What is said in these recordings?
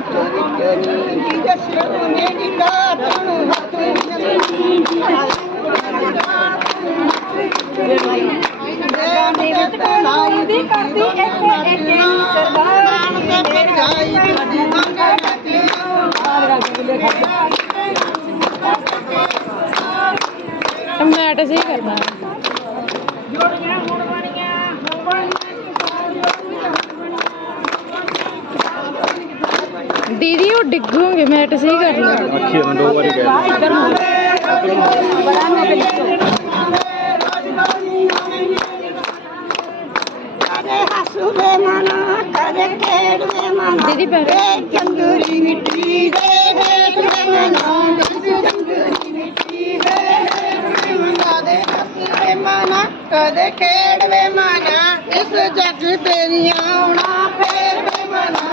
ਹੱਥੋਂ ਵਿਕਣੀ ਜੀ ਜਸਰ ਨੇ ਕੀਤਾ ਤਨੂ ਹੱਥੋਂ ਵਿਕਣੀ ਜੀ ਨਾਈ ਦੀ ਕਰਦੀ ਇੱਕ ਇੱਕ ਸਰਦਾਰ ਨਾਮ ਤੇ ਪਰਗਾਈ ਦੀ ਮੰਗਣਤੀ ਮੈਂ ਤਾਂ ਸਹੀ ਕਰਦਾ ਉਹ ਡਿੱਗੂਗੇ ਮੈਟ ਸਹੀ ਕਰ ਲਿਆ ਅੱਖੀ ਨੂੰ ਦੋ ਵਾਰੀ ਕਹਿ ਦੀਦੀ ਪਹਿਲੇ ਚੰਗੂਰੀ ਮਿੱਟੀ ਦੇ ਦੇ ਕਦੇ ਖੇਡਵੇ ਮਨਾ ਇਸ ਜੱਗ ਤੇਰੀਆਂ ਆਉਣਾ ਫੇਰ ਮਨਾ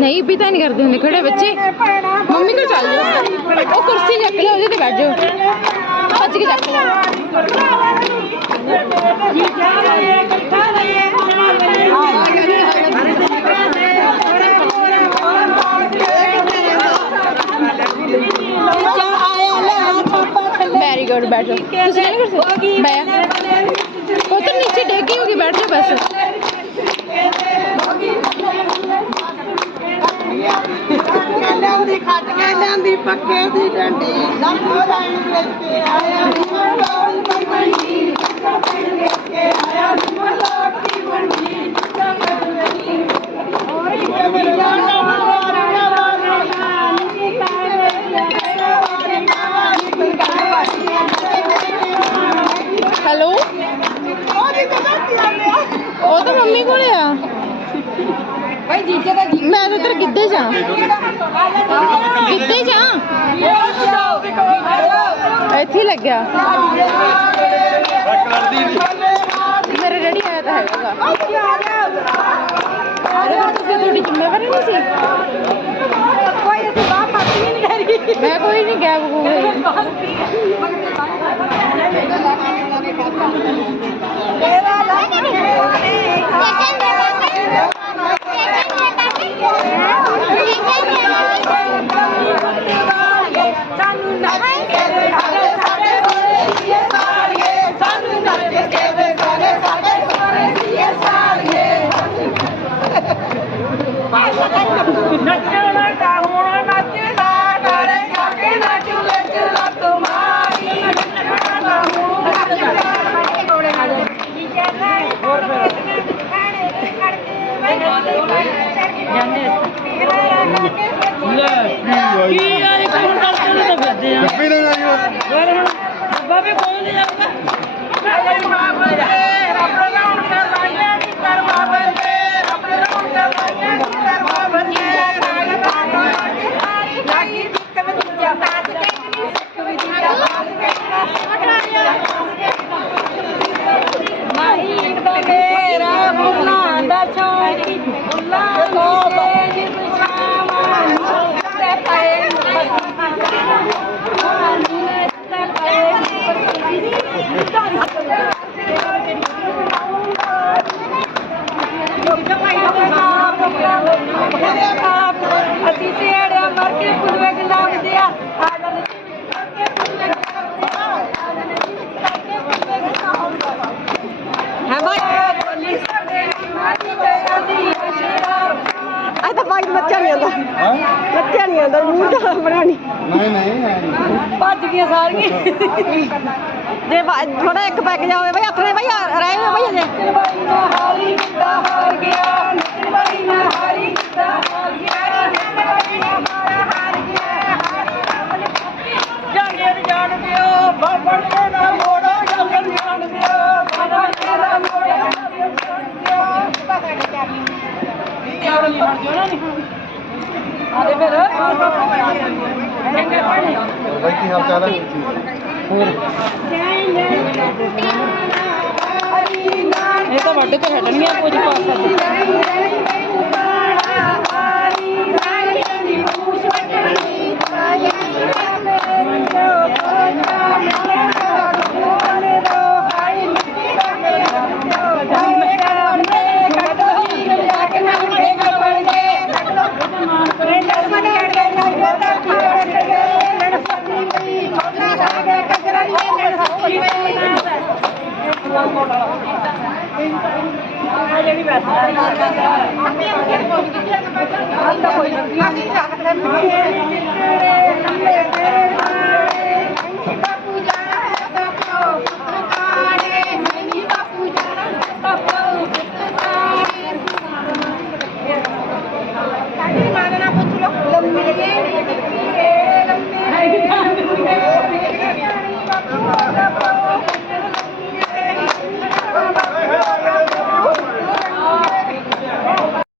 नहीं पिता तो नहीं करते होंदे खड़े बच्चे मम्मी को चल जाओ कुर्सी चक लो तो बैठ जाओ भज के चक लो वेरी गुड बैठ नहीं कर सकते बैठ तो नीचे डेगी होगी बैठ जाओ बस ਪੱਖੇ ਦੀ ਡੰਡੀ ਲੱਖ ਰਣ ਵਿੱਚ ਕੇ ਆਇਆ ਜੀਵਨ ਲੋਕ ਦੀ ਮੰਡੀ ਕਪੜ ਵਿੱਚ ਕੇ ਆਇਆ ਜੀਵਨ ਲੋਕ ਦੀ ਮੰਡੀ ਕਪੜ ਵਿੱਚ ਹੋਰੀ ਕਮਰ ਜਾਣਾ ਮਾਰਨਾ ਮਾਰਨਾ ਨਿੱਕੀ ਕਾਹ ਵਿੱਚ ਤੇਰਾ ਵਾਰੇ ਮਾਵਾ ਨਿੱਕੀ ਕਾਹ ਵਿੱਚ ਹੈਲੋ ਉਹ ਤਾਂ ਮੰਮੀ ਕੋਲੇ ਆ ਭਾਈ ਜੀਜੇ ਦਾ ਮੈਂ ਤਾਂ ਤੇਰੇ ਗਿੱਧੇ ਜਾ ਗਿੱਧੇ ਜਾ ਇੱਥੇ ਲੱਗ ਗਿਆ ਮੇਰੇ ਰੈਡੀ ਆਇਆ ਤਾਂ ਹੈਗਾ ਅਰੇ ਤੁਸੀਂ ਤੁਹਾਡੀ ਜ਼ਿੰਮੇਵਾਰੀ ਨਹੀਂ ਸੀ ਕੋਈ ਇਸ ਬਾਤ ਪਾਤੀ ਨਹੀਂ ਕਰੀ ਮੈਂ ਕੋਈ ਨਹੀਂ ਗੈਪ ਹੋ ਗਈ Hallelujah. ਬਣਾਣੀ ਨਹੀਂ ਨਹੀਂ ਭੱਜ ਗਈਆਂ ਸਾਰੀਆਂ ਜੇ ਥੋੜਾ ਇੱਕ ਪੈਕ ਜਾਵੇ ਬਈ ਹੱਥ ਦੇ ਬਈ ਰਹਿ ਗਏ ਬਈ ਜੇ ਹਾਰੀ ਕਿੱਦਾਂ ਹਾਰ ਗਿਆ ਨਿਕਲ ਬਈ ਨਾ ਹਾਰੀ ਕਿੱਦਾਂ ਹਾਰ ਗਿਆ ਨਿਕਲ ਬਈ ਨਾ ਹਾਰ ਹੋਰ ਬਾਈ ਕੀ ਹਾਲ ਚਾਲ ਹੈ ਹੋਰ ਇਹ ਤਾਂ ਵੱਢ ਕੇ ਹਟਣਗੀਆਂ ਕੁਝ ਪਾਸਾ ব্যথা আচ্ছা, আচ্ছা, আচ্ছা।